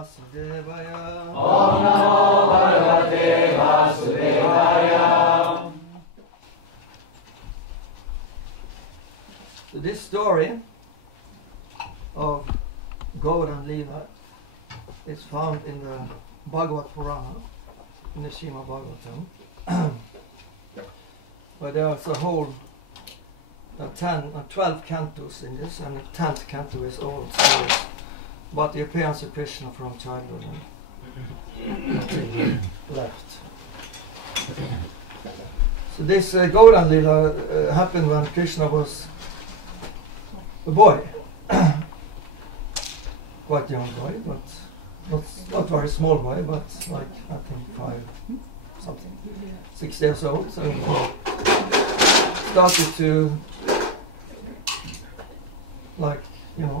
Vasudevaya. Om Namo Bhagavate Vasudevaya. So this story of Gaura and Leela is found in the Bhagavad Purana, in the Srimad Bhagavatam, where there's a whole 10 or 12 cantos in this, and the 10th canto is all stories about the appearance of Krishna from childhood until he left. So this Gaura and Leela happened when Krishna was a boy, quite young boy, but not very small boy, but like I think 6 years old. So he started to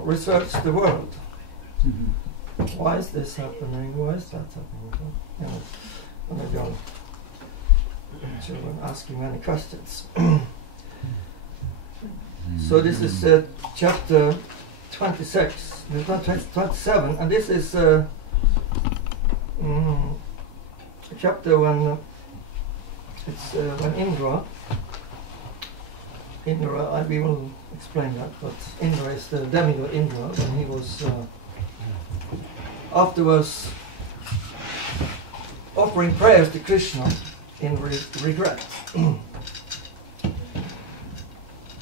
research the world. Why is this happening? Why is that happening? When a young children asking many questions. So this is chapter 26, 27, and this is a chapter when it's when Indra, we will explain that, but Indra is the demigod Indra, when he was afterwards offering prayers to Krishna in regret.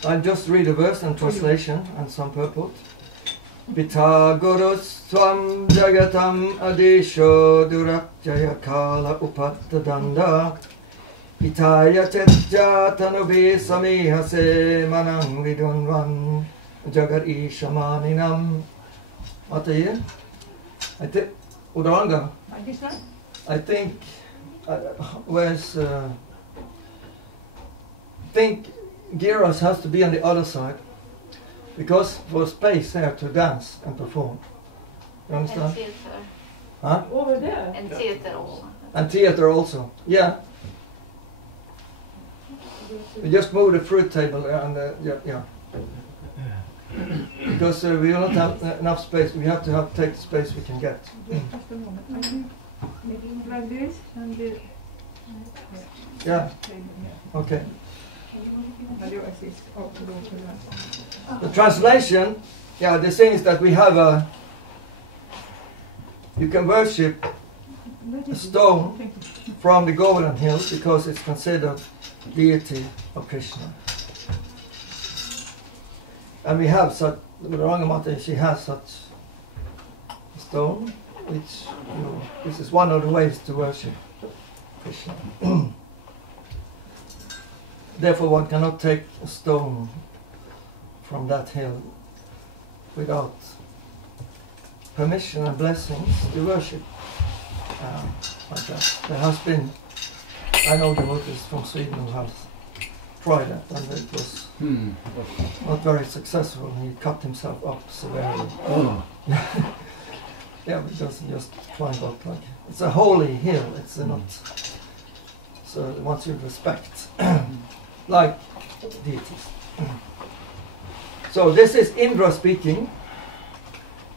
I'll just read a verse and translation and some purport. Pita gurus swam jagatam adisho durakjaya kala upattadanda Pitaya chetja tanubi samihase manang vidunvan jagar ishamaninam. What are you? Udranga. I think Giras has to be on the other side, because for space there to dance and perform. You understand? And theater. Huh? Over there. And theater also. And theater also. Yeah. We just move the fruit table there and yeah. Because we don't have enough space. We have to take the space we can get. Just a moment. Maybe like this and the. Yeah. Okay. The translation, the thing is that we have you can worship a stone from the Govardhan Hills because it's considered deity of Krishna. And we have such, the Rangamata, she has such a stone, which, this is one of the ways to worship Krishna. Therefore, one cannot take a stone from that hill without permission and blessings to worship like that. There has been, I know devotees from Sweden who have tried that, and it was not very successful. He cut himself up severely. Oh. Yeah, because he just climbed up like, it's a holy hill, it's not, so once you respect, like deities. So this is Indra speaking.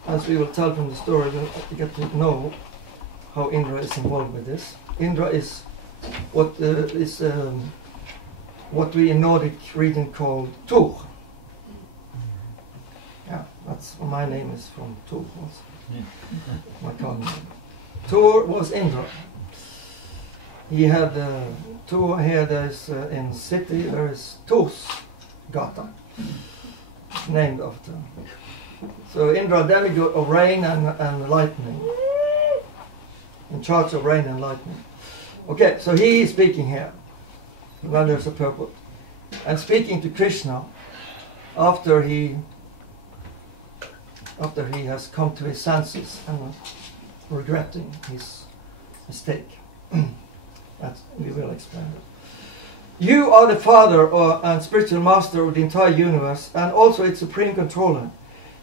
As we will tell from the story, we'll get to know how Indra is involved with this. Indra is what we in Nordic region call Thor. Yeah, that's my name is from Thor. My common name. Thor was Indra. He had Thor here. There's in city there is Thors Gata, named after. So Indra, demigod of rain and lightning, in charge of rain and lightning. Okay, so he is speaking here. Now there's a purport, and speaking to Krishna after he has come to his senses and regretting his mistake. That we will explain it. You are the father and spiritual master of the entire universe, and also its supreme controller.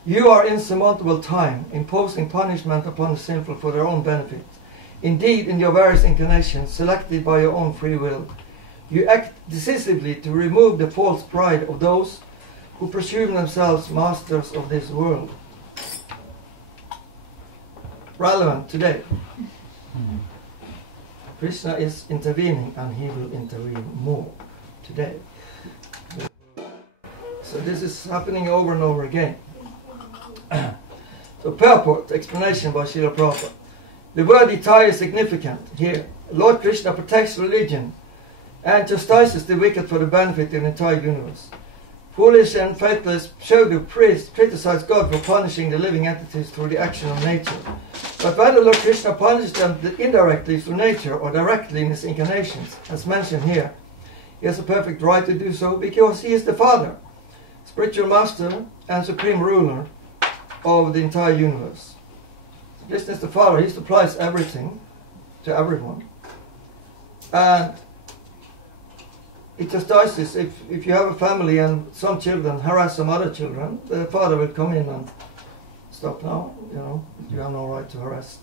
You are insurmountable time, imposing punishment upon the sinful for their own benefit. Indeed, in your various incarnations, selected by your own free will, you act decisively to remove the false pride of those who presume themselves masters of this world. relevant today. Krishna is intervening, and he will intervene more today. So this is happening over and over again. So purport, explanation by Srila Prabhupada. The word Itaya is significant here. Lord Krishna protects religion and chastises the wicked for the benefit of the entire universe. Foolish and faithless Shodu priests criticize God for punishing the living entities through the action of nature. But whether Lord Krishna punishes them indirectly through nature or directly in his incarnations, as mentioned here, he has a perfect right to do so because he is the Father, spiritual master and supreme ruler of the entire universe. Krishna is the Father. He supplies everything to everyone. And it chastises, if you have a family and some children harass some other children, the father will come in and stop now, you have no right to harass.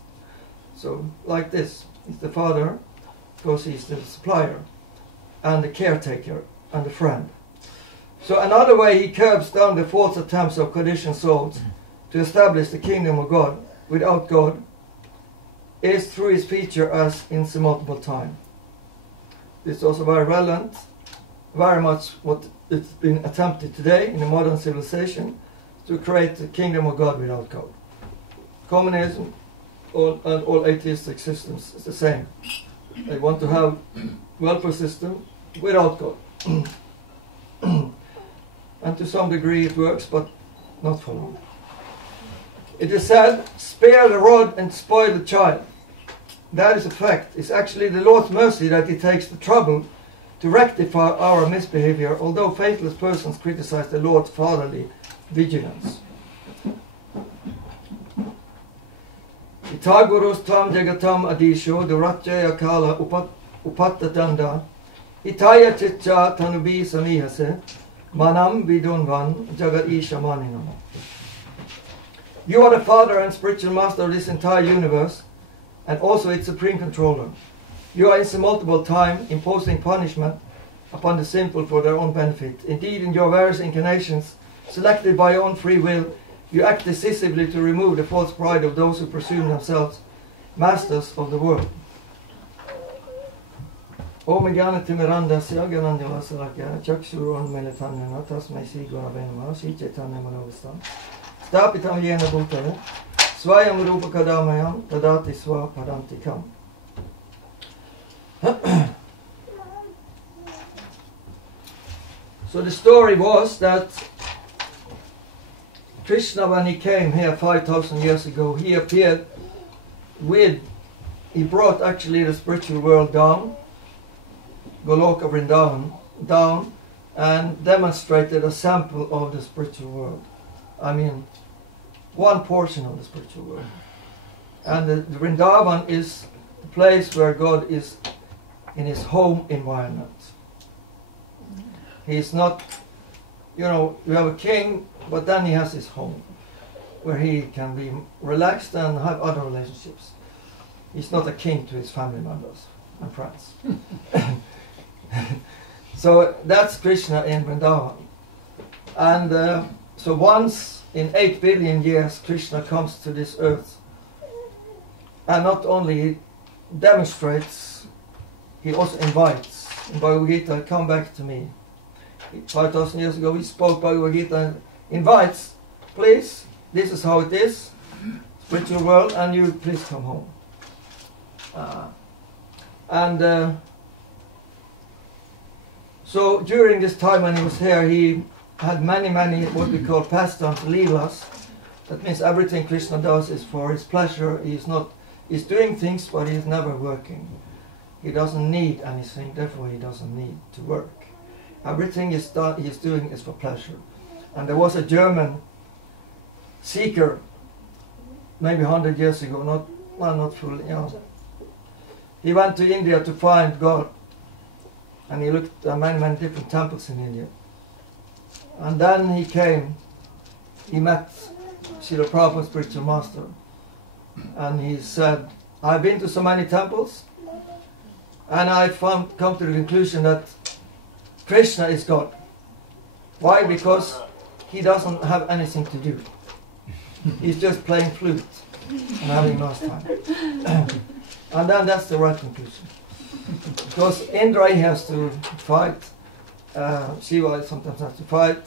So, like this, he's the father because he's the supplier and the caretaker and the friend. So another way he curbs down the false attempts of conditioned souls to establish the kingdom of God without God is through his feature as insurmountable time. This is also very relevant, very much what it's been attempted today in the modern civilization, to create the kingdom of God without God. Communism and all atheistic systems is the same. They want to have welfare system without God. And to some degree it works, but not for long. It is said, spare the rod and spoil the child. That is a fact. It's actually the Lord's mercy that he takes the trouble to rectify our misbehavior, although faithless persons criticize the Lord's fatherly vigilance. Itaguros tam jagatam adisho duratjaya kala upattatanda itaya chicha tanubi samihase manam vidunvan jagat isha maninam. You are the Father and spiritual master of this entire universe, and also its supreme controller. You are in simultaneous time imposing punishment upon the sinful for their own benefit. Indeed, in your various incarnations, selected by your own free will, you act decisively to remove the false pride of those who presume themselves masters of the world. Om Jnana Timirandasya Gyananjala Salakya Chakshur Unmilitanjana Tasmai Sri Guravenama Sri Chaitanya Manavastam Stapitam Yena Bhutale Swayam Rupa Kadamayam Tadati Swa Padantikam. So the story was that Krishna, when he came here 5,000 years ago, he appeared he brought actually the spiritual world down, Goloka Vrindavan, down, and demonstrated a sample of the spiritual world. I mean, one portion of the spiritual world. And the Vrindavan is the place where God is in his home environment. He's not, you have a king, but then he has his home, where he can be relaxed and have other relationships. He's not a king to his family members and friends. So that's Krishna in Vrindavan. And so once in 8 billion years, Krishna comes to this earth. And not only demonstrates, he also invites. In Bhagavad Gita, come back to me. 5,000 years ago, he spoke Bhagavad Gita and invites, please, this is how it is, spiritual world, and you please come home. So during this time when he was here, he had many what we call pastimes, leelas. That means everything Krishna does is for his pleasure. He's doing things, but he's never working. He doesn't need anything, therefore he doesn't need to work. Everything he's doing is for pleasure. And there was a German seeker, maybe 100 years ago, not fully, He went to India to find God, and he looked at many different temples in India. And then he met Srila Prabhupada, spiritual master, and he said, I've been to so many temples, and I've come to the conclusion that Krishna is God. Why? Because he doesn't have anything to do. He's just playing flute. and having a nice time. And then that's the right conclusion. Because Indra he has to fight, Shiva sometimes has to fight,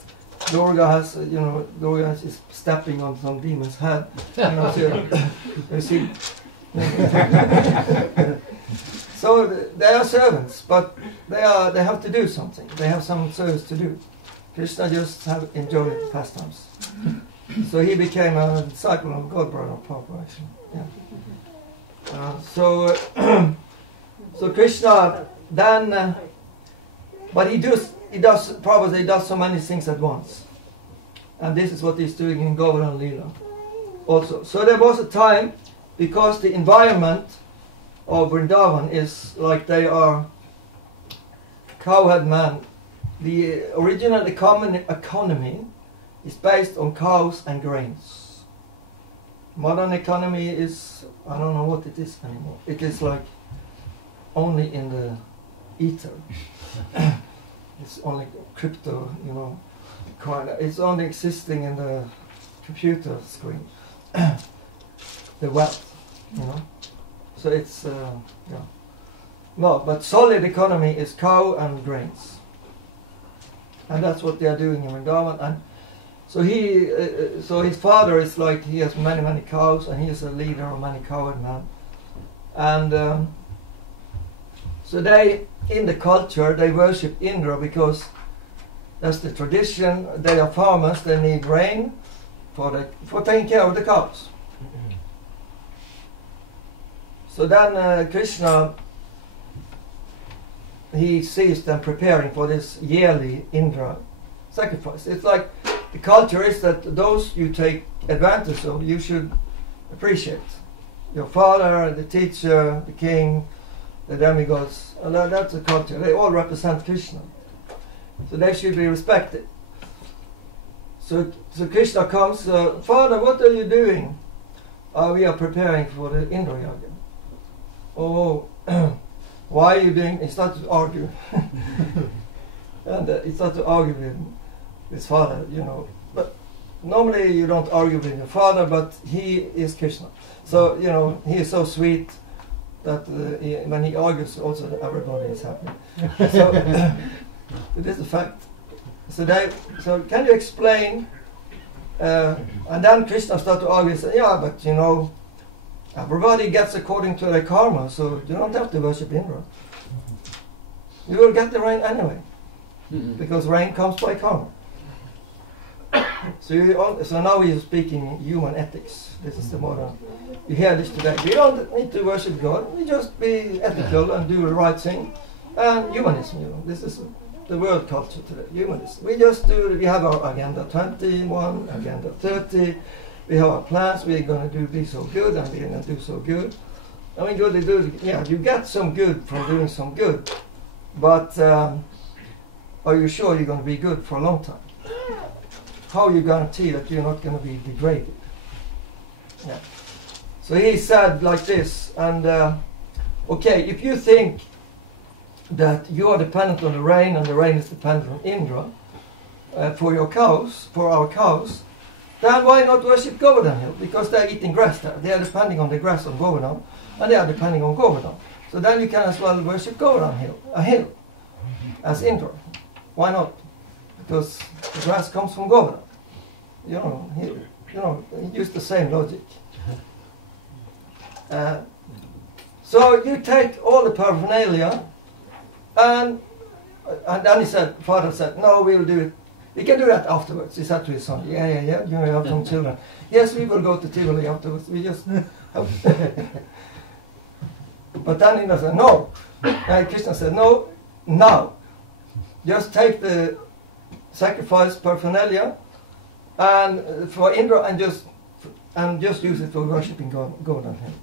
Durga has, Durga is stepping on some demon's head. You see. So they are servants, but they have to do something. They have some service to do. Krishna just enjoyed pastimes. So he became a disciple of God, brother Papa, actually. Yeah. So Krishna then, but he does so many things at once, and this is what he's doing in Govardhan Leela also. So there was a time, because the environment of Vrindavan is like they are cowherd man. The original economy is based on cows and grains. Modern economy is, I don't know what it is anymore. It is like only in the ether. It's only crypto, coin. It's only existing in the computer screen. The wealth, So it's, No, but solid economy is cow and grains. And that's what they are doing in Vrindavan. And so so his father is like, he has many, many cows, and he is a leader of many cowherd men. And so they, in the culture, they worship Indra because that's the tradition. They are farmers, they need rain for taking care of the cows. So then Krishna, he sees them preparing for this yearly Indra sacrifice. It's like the culture is that those you take advantage of, you should appreciate. Your father, the teacher, the king, the demigods, and that's the culture. They all represent Krishna. So they should be respected. So Krishna comes, Father, what are you doing? We are preparing for the Indra Yaga. Oh, why are you doing? He started to argue. And he started to argue with his father, But normally you don't argue with your father, but he is Krishna. So, he is so sweet that when he argues, also everybody is happy. So, it is a fact. So can you explain? And then Krishna started to argue, said, yeah, but everybody gets according to their karma, so you don't have to worship Indra. You will get the rain anyway, because rain comes by karma. So now we are speaking human ethics. This is the modern. You hear this today. We don't need to worship God. We just be ethical and do the right thing. And humanism, This is the world culture today. Humanism. We have our agenda 21, agenda 30. We have our plans. We're going to be so good, and we're going to do so good. I mean, you get some good from doing some good, but are you sure you're going to be good for a long time? How you guarantee that you're not going to be degraded? Yeah. So he said like this, and okay, if you think that you are dependent on the rain and the rain is dependent on Indra for our cows, then why not worship Govardhan Hill? Because they're eating grass there. They are depending on the grass on Govardhan, and they are depending on Govardhan. So then you can as well worship Govardhan Hill, a hill, as Indra. Why not? Because the grass comes from Govardhan. He used the same logic. So you take all the paraphernalia, and then father said, no, we'll do it. We can do that afterwards. He said to his son, yeah, you have some children. Yes, we will go to Tivoli afterwards. We just But then he said, no. And Krishna said, no, now. Just take the sacrifice paraphernalia and for Indra and just use it for worshipping God and him.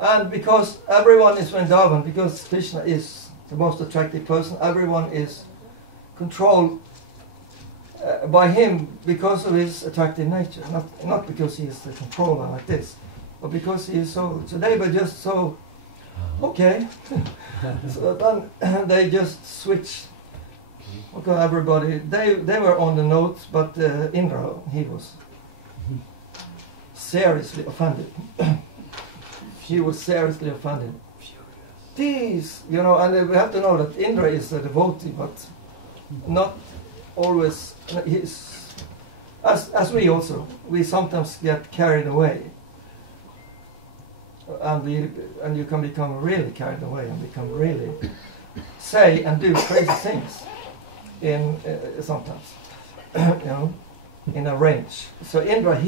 And because everyone is Vrindavan, because Krishna is the most attractive person, everyone is controlled by him because of his attractive nature, not because he is the controller like this, but because he is so they were just so okay. So then they just switched. Okay, everybody, they were on the notes, but Indra, he was seriously offended. He was seriously offended. These, you know, and we have to know that Indra is a devotee, but not always. He's, as we also, we sometimes get carried away, and you can become really carried away and become really say and do crazy things in sometimes, you know, in a range. So Indra,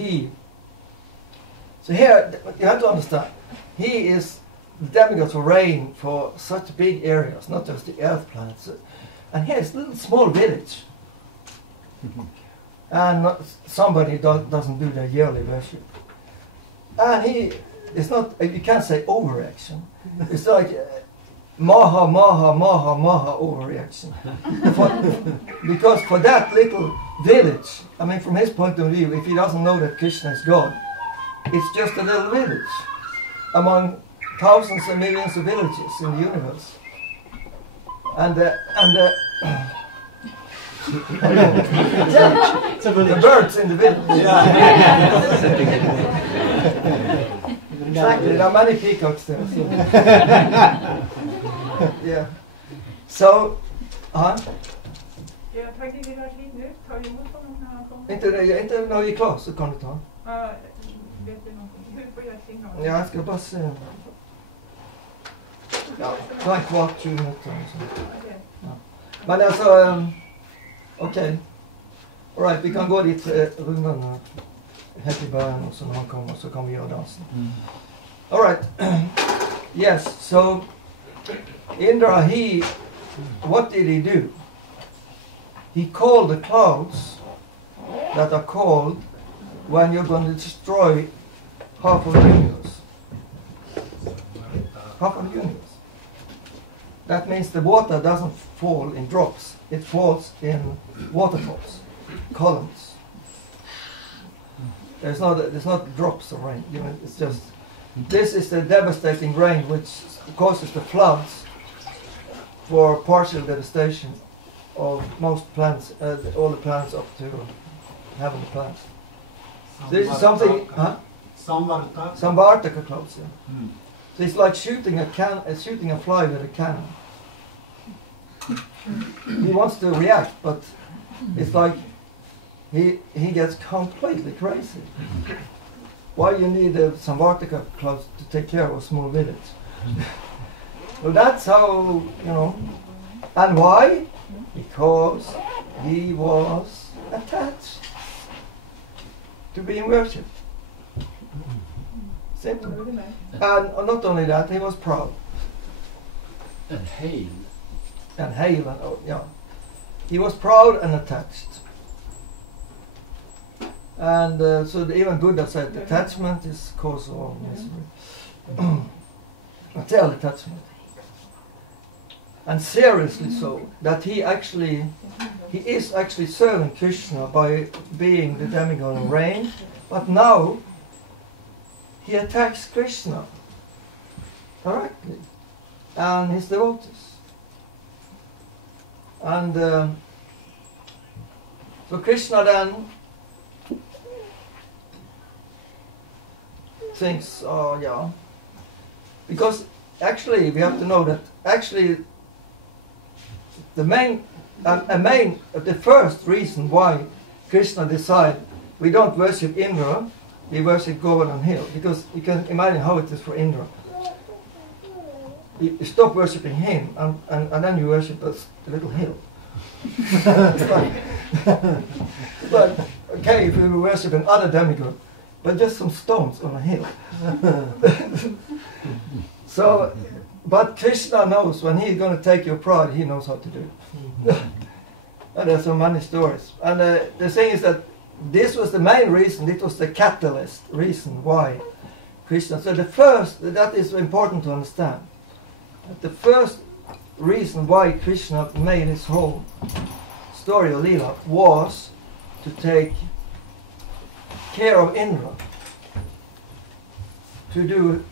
so here you have to understand, he is the demigod for rain for such big areas, not just the earth planets. And here is a little small village. And somebody doesn't do their yearly worship. And it's not, you can't say overreaction. It's like maha, maha, maha, maha overreaction. Because for that little village, I mean, from his point of view, if he doesn't know that Krishna is God, it's just a little village among thousands and millions of villages in the universe. And the birds in the village. Exactly, there are many peacocks there. So. Yeah. So, Jag tar det där lite nu. Tar du emot honom när han kommer? Inte när vi är klar så kan du ta. Ja, vet du någonting? Hur får jag signal? Ja, jag ska bara se. Ja, ta en kvart, 20 minuter. Ja. Men alltså, okej. All right, vi kan gå dit rundan helt i början och så när han kommer så kan vi göra dansen. All right. Yes, so Indra, what did he do? He called the clouds that are called when you're going to destroy half of the universe. Half of the universe. That means the water doesn't fall in drops. It falls in waterfalls, columns. There's not drops of rain. You know, it's just, this is the devastating rain which causes the floods for partial devastation of most plants, all the plants up to heavenly plants. This is something, Samvartaka clouds, yeah. So it's like shooting a fly with a cannon. He wants to react, but it's like he gets completely crazy. Why you need Samvartaka clouds to take care of a small village? Well, that's how, you know. And why? Because he was attached to being worshipped. Simple. And not only that, he was proud. And hail. And hail, and yeah. He was proud and attached. And so even Buddha said attachment is cause of all misery. Material attachment. And seriously so, that he is actually serving Krishna by being the demigod of rain, but now he attacks Krishna directly and his devotees. And so Krishna then thinks, oh yeah, because actually we have to know that actually the first reason why Krishna decided we don't worship Indra, we worship Govardhan Hill, because you can imagine how it is for Indra. You stop worshipping him, and then you worship a little hill. But okay, if we were worshipping other demigods, but just some stones on a hill. So, but Krishna knows when he's going to take your pride, he knows how to do it. And there's so many stories. And the thing is that this was the main reason, it was the catalyst reason why Krishna. So the first, that is important to understand. The first reason why Krishna made his whole story of Leela was to take care of Indra. To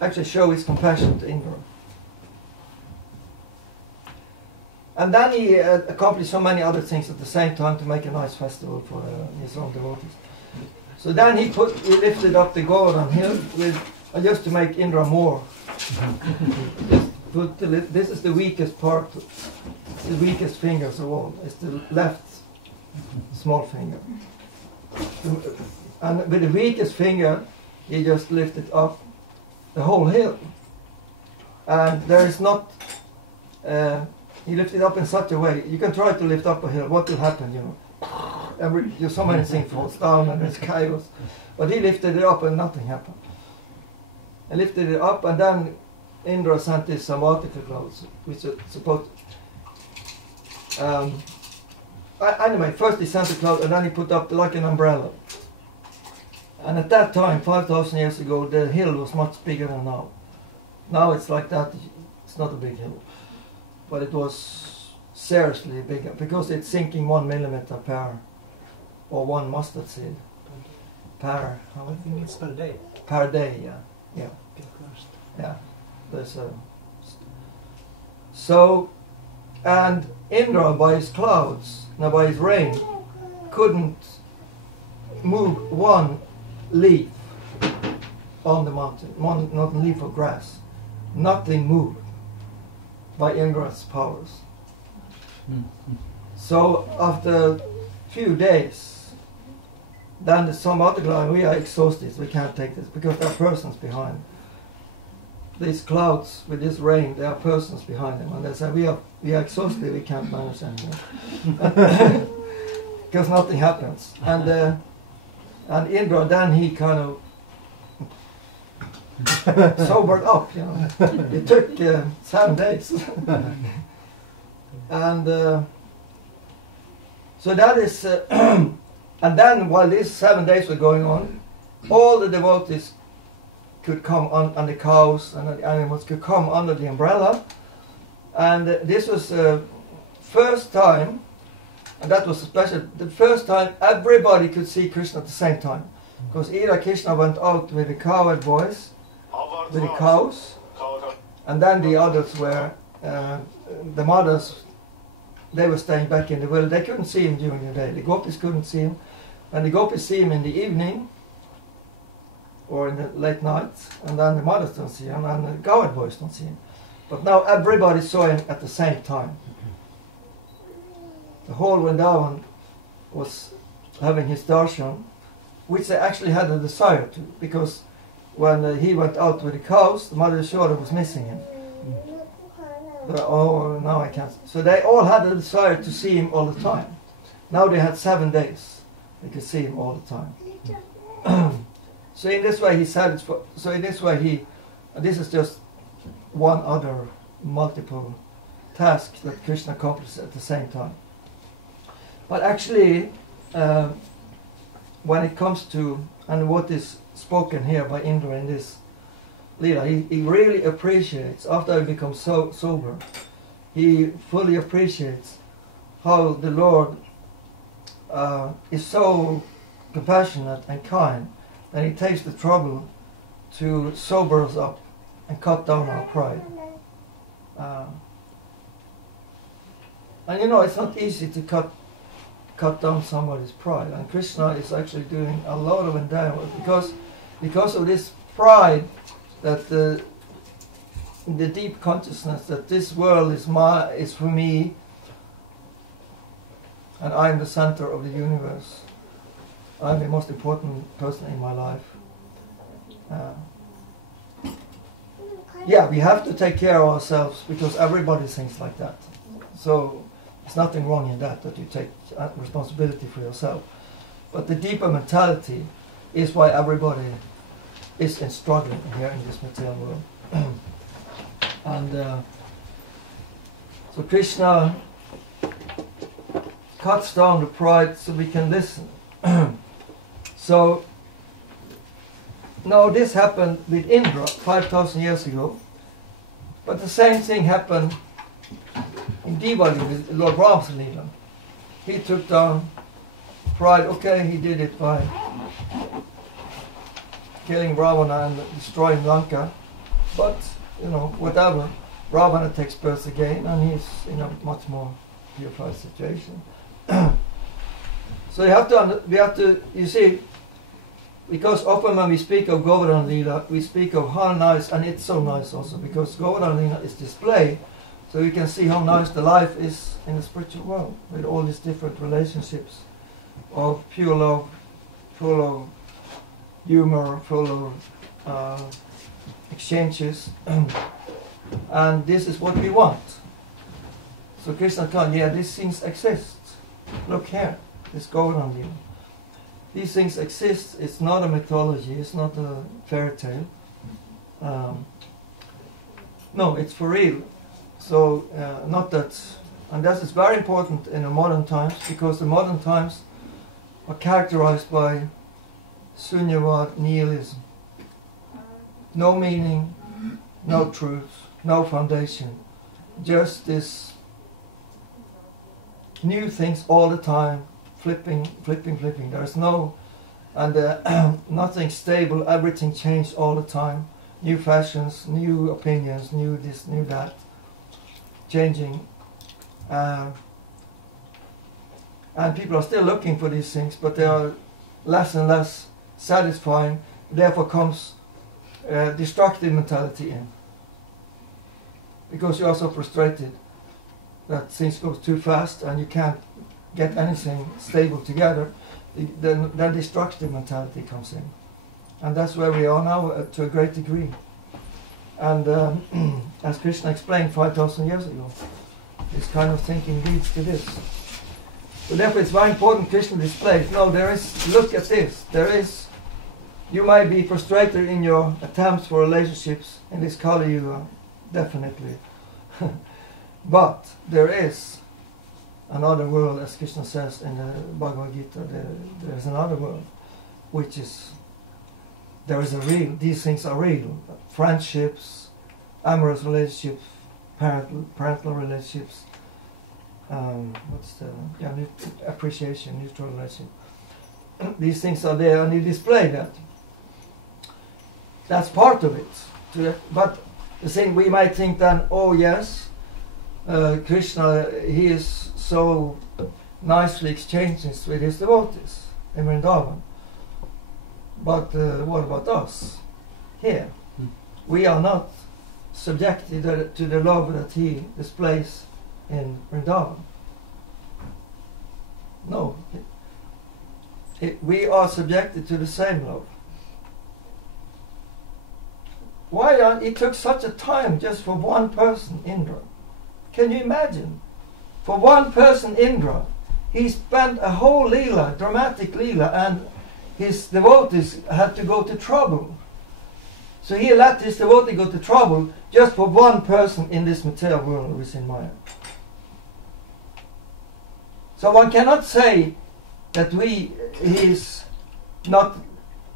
actually show his compassion to Indra. And then he accomplished so many other things at the same time to make a nice festival for his own devotees. So then he lifted up the golden hill with just to make Indra more. This is the weakest part, the weakest fingers of all. It's the left small finger. And with the weakest finger, he just lifted up the whole hill. And there is not, he lifted up in such a way, you can try to lift up a hill, what will happen, you know? So many things falls down and there's chaos. But he lifted it up and nothing happened. He lifted it up and then Indra sent his sabbatical clothes, which are supposed anyway, first he sent the cloud and then he put up like an umbrella. And at that time, 5,000 years ago, the hill was much bigger than now. Now it's like that, it's not a big hill. But it was seriously bigger, because it's sinking 1 millimeter per, or 1 mustard seed. Per, how I think it's per day. Per day, yeah. Yeah. Yeah. There's a... So, and Indra, by his clouds, now by his rain, couldn't move 1 leaf on the mountain, not a leaf of grass. Nothing moved by Indra's powers. So after a few days, then some other guy, we are exhausted, we can't take this, because there are persons behind. These clouds with this rain, there are persons behind them, and they say, we are exhausted, we can't manage anything. Because nothing happens. And Indra, then he kind of sobered up, you know. It took 7 days. And so that is, and then while these 7 days were going on, all the devotees could come on, and the cows and the animals could come under the umbrella. And this was the first time, and that was special, the first time everybody could see Krishna at the same time. Because either Krishna went out with the cowherd boys, with the cows, and then the others were, the mothers, they were staying back in the village. They couldn't see him during the day. The gopis couldn't see him. And the gopis see him in the evening, or in the late night, and then the mothers don't see him, and the cowherd boys don't see him. But now everybody saw him at the same time. The whole Vrindavan was having his darshan, which they actually had a desire to, because when he went out with the cows, the Mother Yashoda was missing him. Oh, now I can't. So they all had a desire to see him all the time. Now they had 7 days. They could see him all the time. So in this way he satisfied. So in this way this is just one other multiple task that Krishna accomplished at the same time. But actually, when it comes to, and what is spoken here by Indra in this Leela, he really appreciates, after he becomes so sober, he fully appreciates how the Lord is so compassionate and kind that he takes the trouble to sober us up and cut down our pride. And you know, it's not easy to cut down somebody's pride, and Krishna is actually doing a lot of endeavor because of this pride, that the deep consciousness that this world is for me, and I am the center of the universe. I'm the most important person in my life. Yeah, we have to take care of ourselves, because everybody thinks like that. So there's nothing wrong in that you take responsibility for yourself. But the deeper mentality is why everybody is in struggling here in this material world. And so Krishna cuts down the pride so we can listen. So now this happened with Indra 5,000 years ago, but the same thing happened in Diwali with Lord Brahma's Leela. He took down pride. Okay, he did it by killing Ravana and destroying Lanka, but you know, whatever, Ravana takes birth again, and he's in a much more purified situation. So we have to, you see, because often when we speak of Govardhan Lila, we speak of how nice, and it's so nice also, because Govardhan Lila is displayed, so you can see how nice the life is in the spiritual world, with all these different relationships of pure love, full of humor, full of exchanges, and this is what we want. So Krishna can, yeah, these things exist. Look here, this Govardhan Lila. These things exist. It's not a mythology. It's not a fairy tale. No, it's for real. So not that, and that is very important in the modern times, because the modern times are characterized by Sunyavad nihilism. No meaning, no truth, no foundation. Just this new things all the time. Flipping. There's no, and nothing stable. Everything changed all the time. New fashions, new opinions, new this, new that, changing. And people are still looking for these things, but they are less and less satisfying. Therefore comes destructive mentality in, because you are so frustrated that things go too fast and you can't get anything stable together. Then destructive mentality comes in, and that's where we are now to a great degree. And as Krishna explained 5,000 years ago, this kind of thinking leads to this. So therefore it's very important Krishna displays, no, there is, look at this, there is, you might be frustrated in your attempts for relationships in this Kali Yuga, definitely. But there is another world, as Krishna says in the Bhagavad Gita, there is another world, which is, there is a real, these things are real. Friendships, amorous relationships, parental relationships, appreciation, mutual relationship. These things are there and you display that. That's part of it. But the thing we might think then, oh yes, Krishna, he is so nicely exchanges with his devotees in Vrindavan. But what about us here? We are not subjected to the love that he displays in Vrindavan. No. We are subjected to the same love. Why it took such a time just for one person, Indra? Can you imagine? For one person, Indra, he spent a whole Leela, dramatic Leela, and his devotees had to go to trouble. So he let his devotee go to trouble just for one person in this material world who is in Maya. So one cannot say that he is not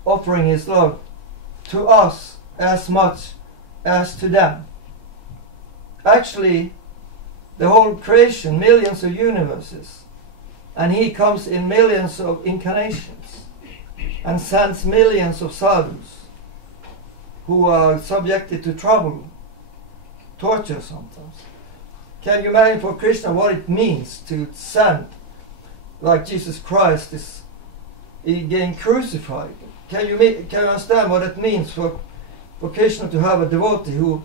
offering his love to us as much as to them. Actually, the whole creation, millions of universes, and he comes in millions of incarnations and sends millions of sadhus who are subjected to trouble, torture sometimes. Can you imagine for Krishna what it means to send, like Jesus Christ is getting crucified? Can you understand what it means for Krishna to have a devotee who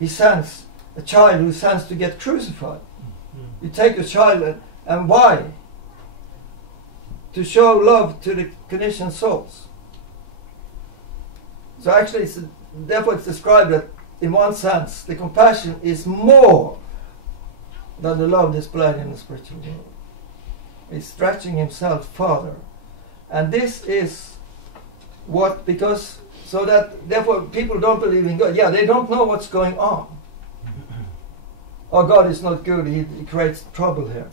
he sends, a child who sends to get crucified? You take a child, and why? To show love to the conditioned souls. So actually, therefore it's described that in one sense, the compassion is more than the love displayed in the spiritual world. He's stretching himself further. And this is what, because, so that, therefore people don't believe in God. Yeah, they don't know what's going on. Oh, God is not good, he creates trouble here.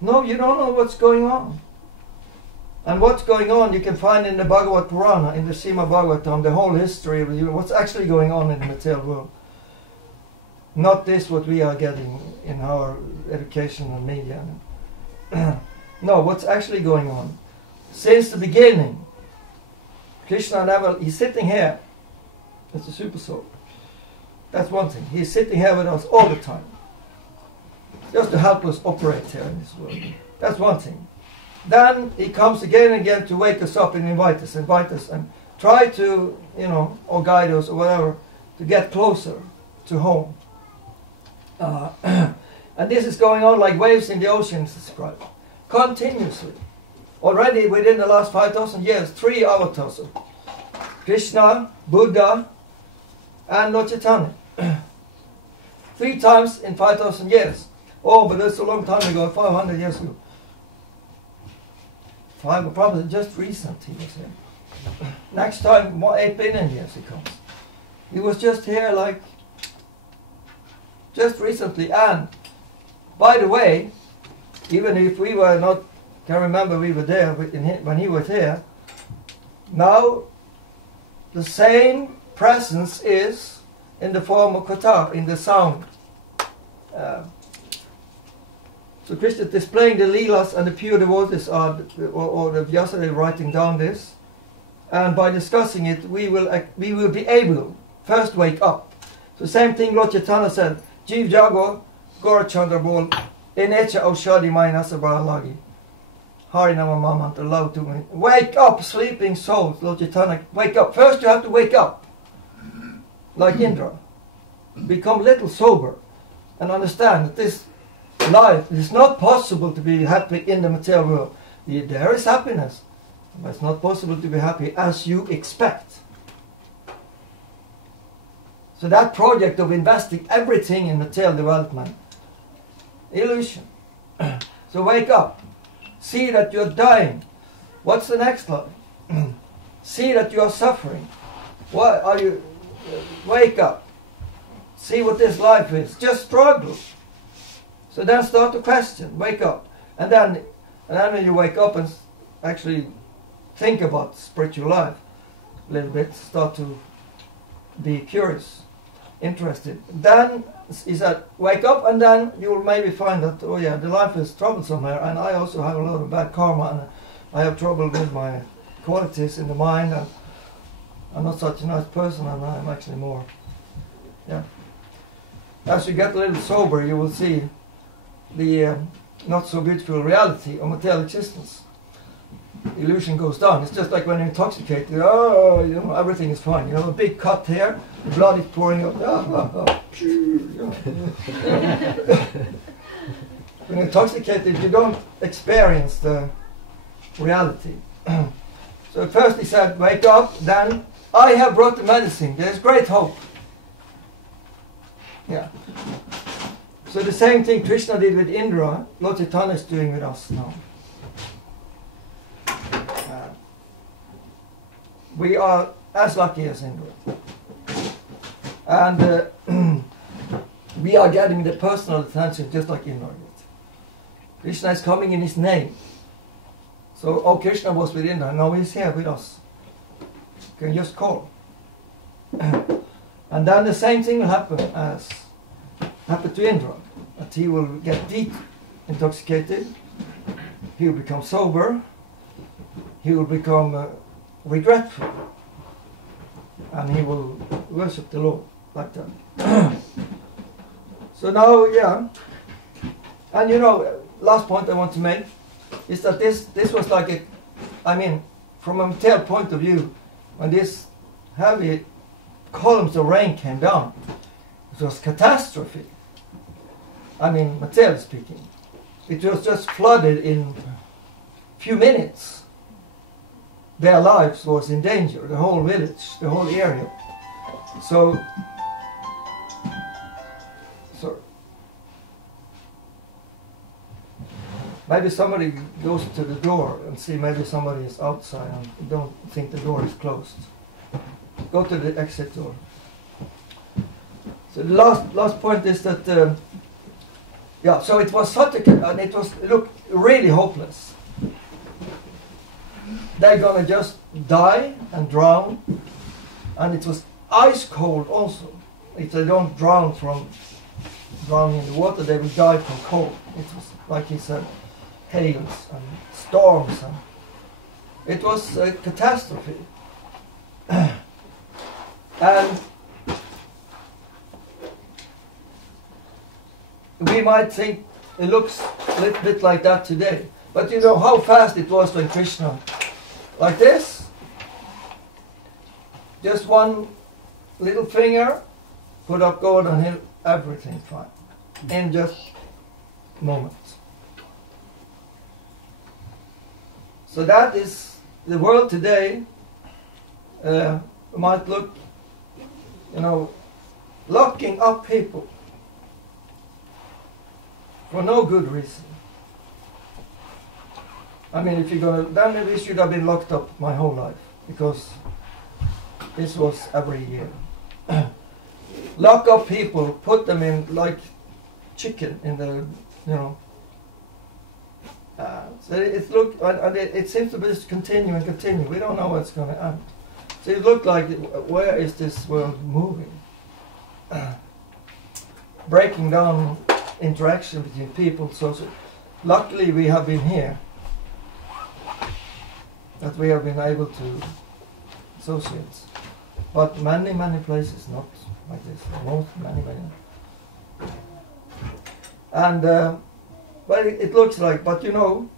No, you don't know what's going on. And what's going on you can find in the Bhagavad Purana, in the Srimad Bhagavatam, the whole history of the universe, what's actually going on in the material world. Not this what we are getting in our education and media. No, what's actually going on. Since the beginning, Krishna never, he's sitting here. That's a super soul. That's one thing. He's sitting here with us all the time. Just to help us operate here in this world. That's one thing. then he comes again and again to wake us up and invite us, and try to, you know, or guide us or whatever, to get closer to home. And this is going on like waves in the ocean, it's described, continuously. Already within the last 5,000 years, 3 avatars: Krishna, Buddha, and Lord Chaitanya. 3 times in 5,000 years. Oh, but that's a long time ago, 500 years ago. Probably just recent he was here. Next time, 8 billion years he comes. He was just here like, just recently. And, by the way, even if we were not, can remember we were there when he was here, now the same presence is in the form of kata, in the sound. So Krishna is displaying the leelas, and the pure devotees are, or the Vyasa are writing down this, and by discussing it, we will be able first wake up. So same thing Lord Chaitanya said, Jeev Jago, Gaura Chandra Bol, Enecha Aushadi Mainasa Baralagi, Harinama Mamanta, love to me. Wake up, sleeping souls, Lord Chaitanya, wake up. First you have to wake up, like Indra. Become a little sober and understand that this life is not possible to be happy in the material world. There is happiness, but it's not possible to be happy as you expect. So that project of investing everything in material development, illusion. So wake up. See that you're dying. What's the next life? See that you are suffering. What are you? Wake up. See what this life is. Just struggle. So then start to question. Wake up. And then when you wake up and actually think about spiritual life a little bit, start to be curious, interested. Then he said, wake up, and then you will maybe find that, oh yeah, the life is troublesome here, and I also have a lot of bad karma, and I have trouble with my qualities in the mind, and I'm not such a nice person, and I'm actually more, yeah. As you get a little sober, you will see the not so beautiful reality of material existence. Illusion goes down. It's just like when you're intoxicated. Oh, you know, everything is fine. You have a big cut here, the blood is pouring out. When you're intoxicated, you don't experience the reality. So first he said, wake up. Then, I have brought the medicine. There's great hope. Yeah. So the same thing Krishna did with Indra, Lord Chaitanya is doing with us now. We are as lucky as Indra. And we are getting the personal attention just like Indra did. Krishna is coming in his name. So, oh, Krishna was with Indra, now he's here with us. You can just call. And then the same thing will happen as happened to Indra. That he will get deep intoxicated, he will become sober, he will become regretful, and he will worship the Lord like that. So now, yeah, and you know, last point I want to make is that this was like a, I mean, from a material point of view, when these heavy columns of rain came down, it was catastrophe. I mean, materially speaking. It was just flooded in a few minutes. Their lives was in danger, the whole village, the whole area. So, sorry. Maybe somebody goes to the door and see maybe somebody is outside and don't think the door is closed. Go to the exit door. So the last point is that, yeah, so it was such a, and it looked really hopeless. They're gonna just die and drown, and it was ice cold also. If they don't drown from drowning in the water, they will die from cold. It was, like he said, hails and storms, and it was a catastrophe. And we might think it looks a little bit like that today. But you know how fast it was when Krishna, like this, just one little finger, put up Golden Hill, everything fine, in just moments. So that is the world today. Might look, you know, locking up people for no good reason. I mean, if you're gonna, then maybe should have been locked up my whole life, because this was every year. Lock up people, put them in like chicken in the, you know. So it seems to be just continue and continue. We don't know what's going to end. So it looked like, where is this world moving? Breaking down interaction between people. So luckily we have been here, that we have been able to associate. But many places not like this. Many. And well, it looks like, but you know,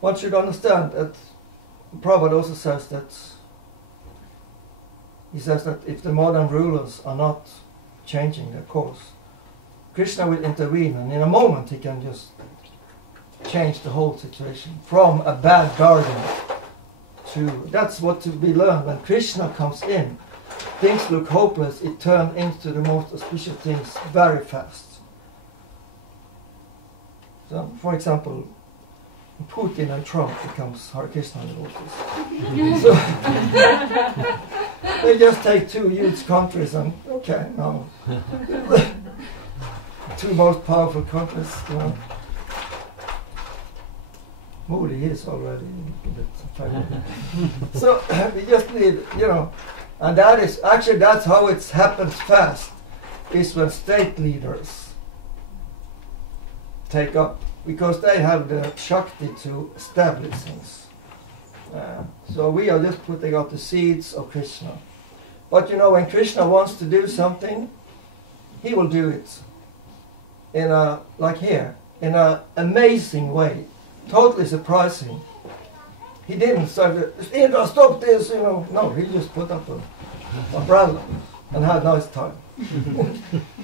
one should understand that Prabhupada also says that, he says that if the modern rulers are not changing their course, Krishna will intervene, and in a moment he can just change the whole situation from a bad garden to, that's what to be learned. When Krishna comes in, things look hopeless, it turns into the most auspicious things very fast. So, for example, Putin and Trump becomes Hare Krishna devotees. So they just take two huge countries and, okay, no. Two most powerful countries, you know. Modi is already a bit famous. So we just need, you know, and that is, actually that's how it happens fast, is when state leaders take up, because they have the Shakti to establish things. So we are just putting out the seeds of Krishna. But you know, when Krishna wants to do something, he will do it in a, like here, in an amazing way, totally surprising. He didn't say, Indra, stop this, you know. No, he just put up an umbrella and had a nice time.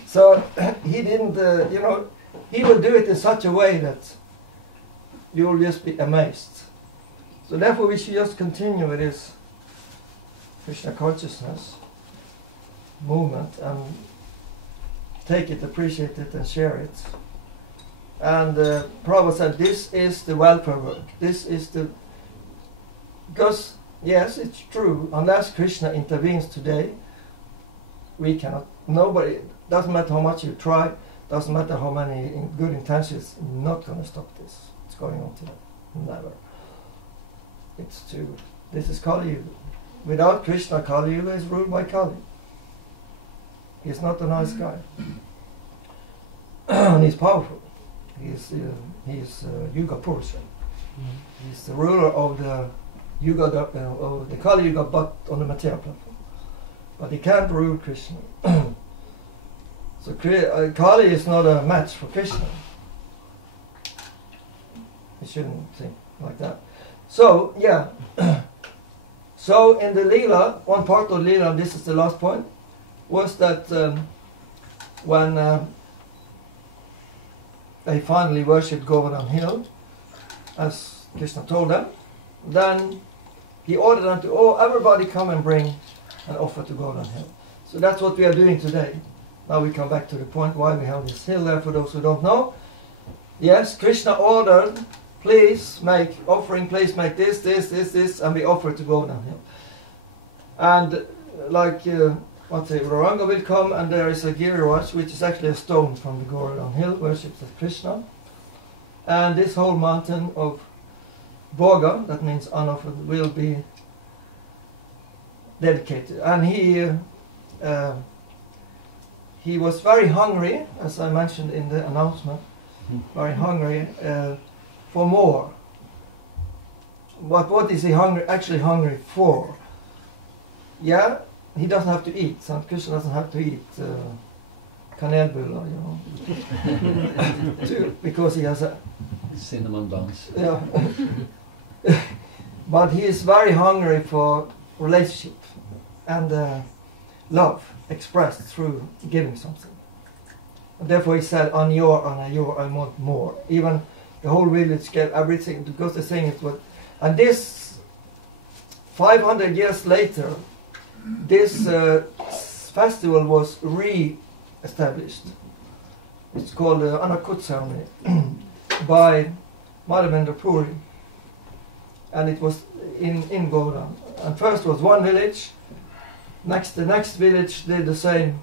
So he didn't, you know, he will do it in such a way that you will just be amazed. So therefore we should just continue with this Krishna consciousness movement and take it, appreciate it and share it. And Prabhupada said this is the welfare work. This is the, because yes, it's true, unless Krishna intervenes today, we cannot, nobody, doesn't matter how much you try, doesn't matter how many good intentions, not going to stop this. It's going on today. Never. It's too, this is Kali Yuga. Without Krishna, Kali Yuga is ruled by Kali. He's not a nice guy. And he's powerful. He's Yuga Purusha. He's the ruler of the Yuga, of the Kali Yuga, but on the material platform. But he can't rule Krishna. So Kali is not a match for Krishna. You shouldn't think like that. So, yeah. So in the Leela, one part of Leela, and this is the last point, was that when they finally worshipped Govardhan Hill, as Krishna told them, then he ordered them to, oh, everybody come and bring an offer to Govardhan Hill. So that's what we are doing today. Now we come back to the point why we have this hill there, for those who don't know. Yes, Krishna ordered, please make offering, please make this, and we offer to Govardhan Hill. And like, Ranga will come, and there is a Giriraj, which is actually a stone from the Govardhan Hill, worships of Krishna. And this whole mountain of Bhoga, that means unoffered, will be dedicated. And he was very hungry, as I mentioned in the announcement, very hungry for more. But what is he actually hungry for? Yeah, he doesn't have to eat. Sant Krishna doesn't have to eat kanelbullar, you know, because he has a cinnamon buns. Yeah. But he is very hungry for relationship and love expressed through giving something. And therefore he said, on your, I want more. Even the whole village gave everything, because the thing is what, and this 500 years later, this festival was re-established. It's called the Anakut ceremony by Madhavendra Puri, and it was in Goda. And first was one village. The next village did the same.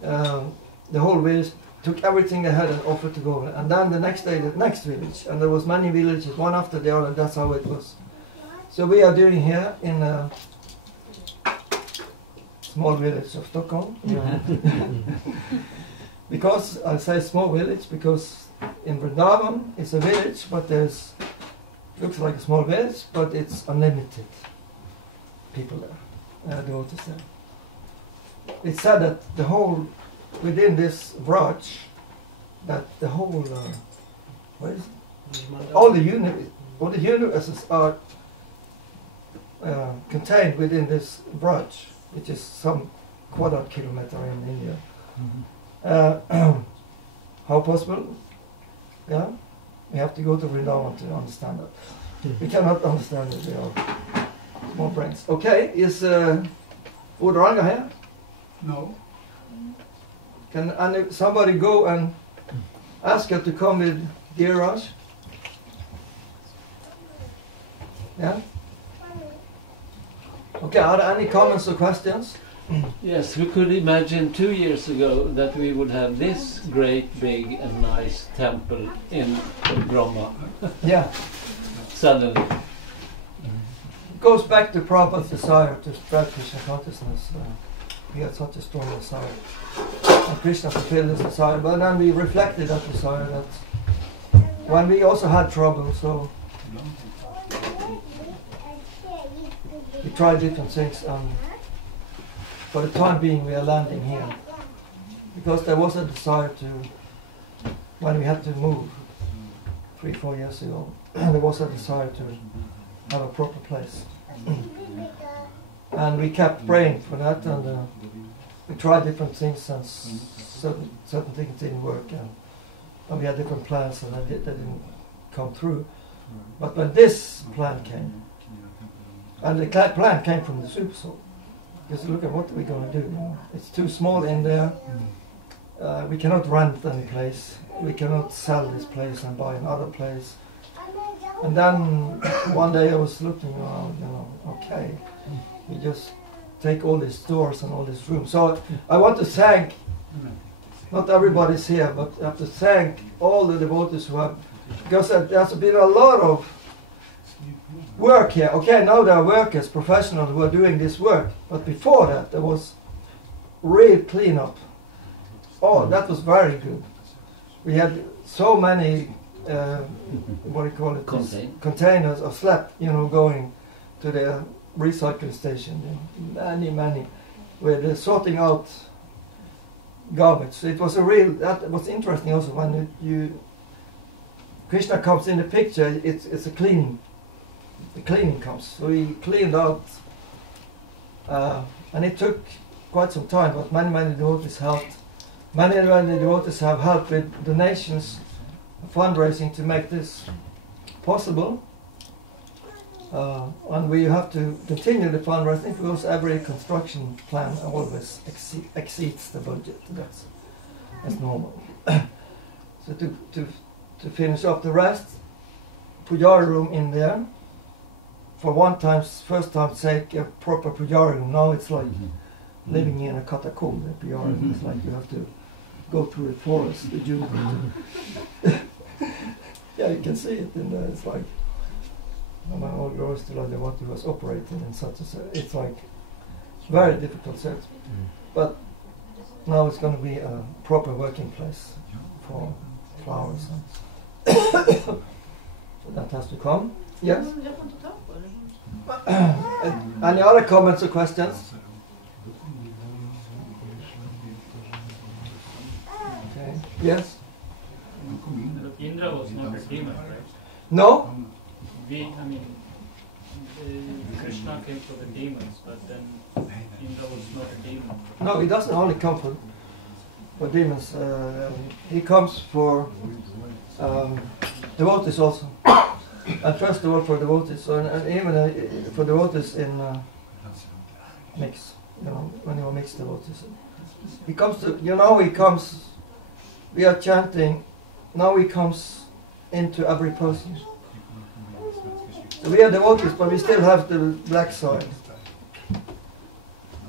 The whole village took everything they had and offered to Goda. And then the next day, the next village, and there was many villages, one after the other. That's how it was. So we are doing here in a small village of Stockholm. Because I say small village because in Vrindavan it's a village, but there's looks like a small village, but it's unlimited people there, devotees there. It's said that the whole within this branch, that the whole what is it? All the universes are contained within this branch, which is some quadrat kilometer in India. How possible? Yeah, we have to go to Vrindavan to understand that. We cannot understand it. We are small brains. Okay, is Udranga here? No. Can somebody go and ask her to come with Giraj? Yeah. Okay. Are there any comments or questions? Yes, we could imagine 2 years ago that we would have this great, big and nice temple in Bromma. Yeah. Suddenly. It goes back to Prabhupada's desire to spread Krishna consciousness. He had such a strong desire. And Krishna fulfilled his desire. But then we reflected that desire that when we also had trouble, so we tried different things. For the time being, we are landing here because there was a desire to, when we had to move 3-4 years ago, there was a desire to have a proper place, and we kept praying for that, and we tried different things, and certain things didn't work, and we had different plans, and they didn't come through. But when this plan came, and the plan came from the Super Soul. Just look at what we're going to do. It's too small in there. We cannot rent any place. We cannot sell this place and buy another place. And then one day I was looking around, okay, we just take all these doors and all these rooms. So I want to thank, not everybody's here, but I have to thank all the devotees who have, because there's been a lot of work here. Okay, now there are workers, professionals who are doing this work, but before that there was real cleanup. Oh, that was very good. We had so many, what do you call it? Containers of slab, going to the recycling station. Many, where they're sorting out garbage. It was that was interesting also when Krishna comes in the picture. It's a cleaning. The cleaning comes. So we cleaned out, and it took quite some time, but many devotees helped. Many devotees have helped with donations, fundraising to make this possible. And we have to continue the fundraising because every construction plan always exceeds the budget. That's normal. So to finish off the rest, puja room in there. For first time's sake, a proper puja room. Now it's like living in a catacomb. The puja room is like you have to go through the forest, the jungle. Yeah, you can see it in there. It's like my old girls still like what he was operating in such a. It's like very difficult set. But now it's going to be a proper working place for flowers. So that has to come. Yes. Any other comments or questions? Okay. Yes. Indra was not a demon. No? Krishna came for the demons, but then Indra was not a demon. No, he doesn't only come for demons. He comes for devotees also. And first of all for devotees, and even for devotees in mix, when you mix devotees. He comes to, he comes, we are chanting, now he comes into every person. So we are devotees, but we still have the black side.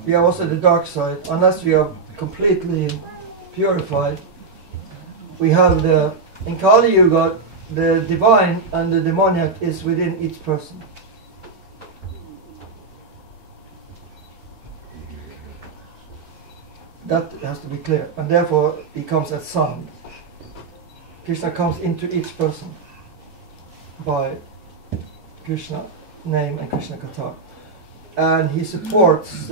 We are also the dark side. Unless we are completely purified, we have in Kali Yuga, the divine and the demoniac is within each person. That has to be clear. And therefore, he comes as son. Krishna comes into each person by Krishna name and Krishna Katha. And he supports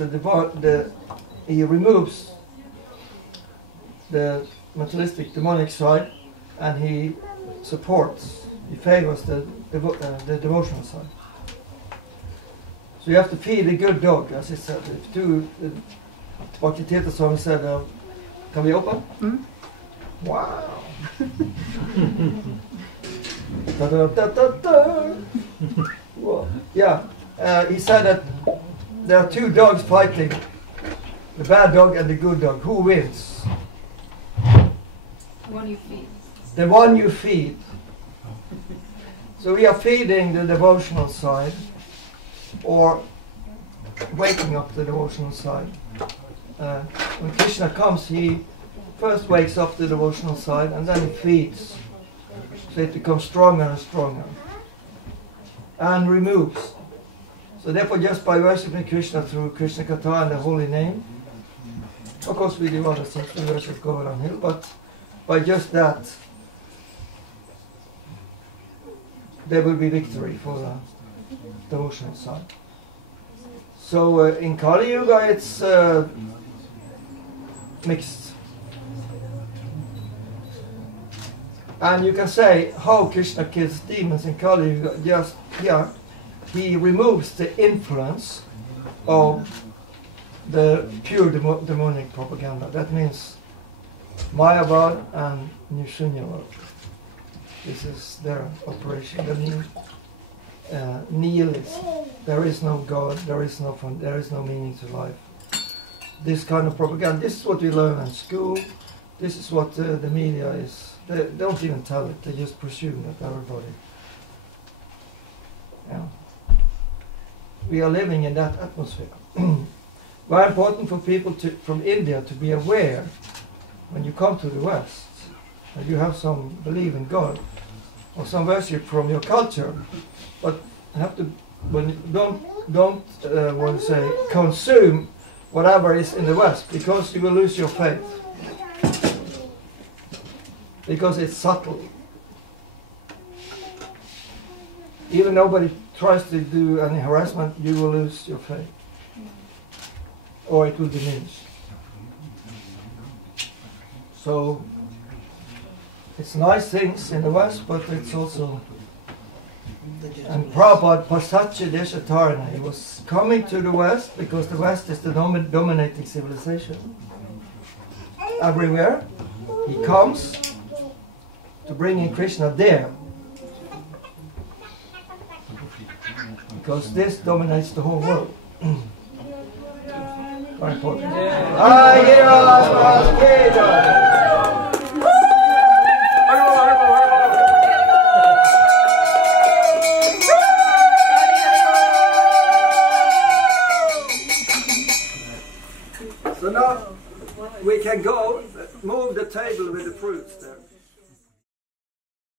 he removes the materialistic demonic side, and he favors the devotional side. So you have to feed a good dog, as it said. Bhakti Tirtha Swami said, can we open? Mm. Wow. Da, da, da, da, da. Well, yeah, he said that there are two dogs fighting, the bad dog and the good dog. Who wins? The one you feed. The one you feed. So we are feeding the devotional side, or waking up the devotional side. When Krishna comes, he first wakes up the devotional side and then he feeds. So it becomes stronger and stronger. And removes. So therefore, just by worshipping Krishna through Krishna Katha and the holy name, of course we do other things, we worship Govardhan Hill, but by just that, there will be victory for the devotional side. So in Kali Yuga it's mixed. And you can say how Krishna kills demons in Kali Yuga. He removes the influence of the pure demonic propaganda. That means Mayavad and Nishunyavad. This is their operation. That means nihilism. There is no God. There is no fun. There is no meaning to life. This kind of propaganda. This is what we learn in school. This is what the media is. They don't even tell it. They just presume that everybody. Yeah. We are living in that atmosphere. Very important for people from India to be aware when you come to the West and you have some belief in God or some worship from your culture, but have to don't want to say consume whatever is in the West, because you will lose your faith, because it's subtle. Even nobody tries to do any harassment, you will lose your faith, or it will diminish. So it's nice things in the West, but it's also. And Prabhupada Pasacha Deshatarana, he was coming to the West because the West is the dominating civilization. Everywhere he comes to bring in Krishna there, because this dominates the whole world. Very important. So now we can go move the table with the fruits.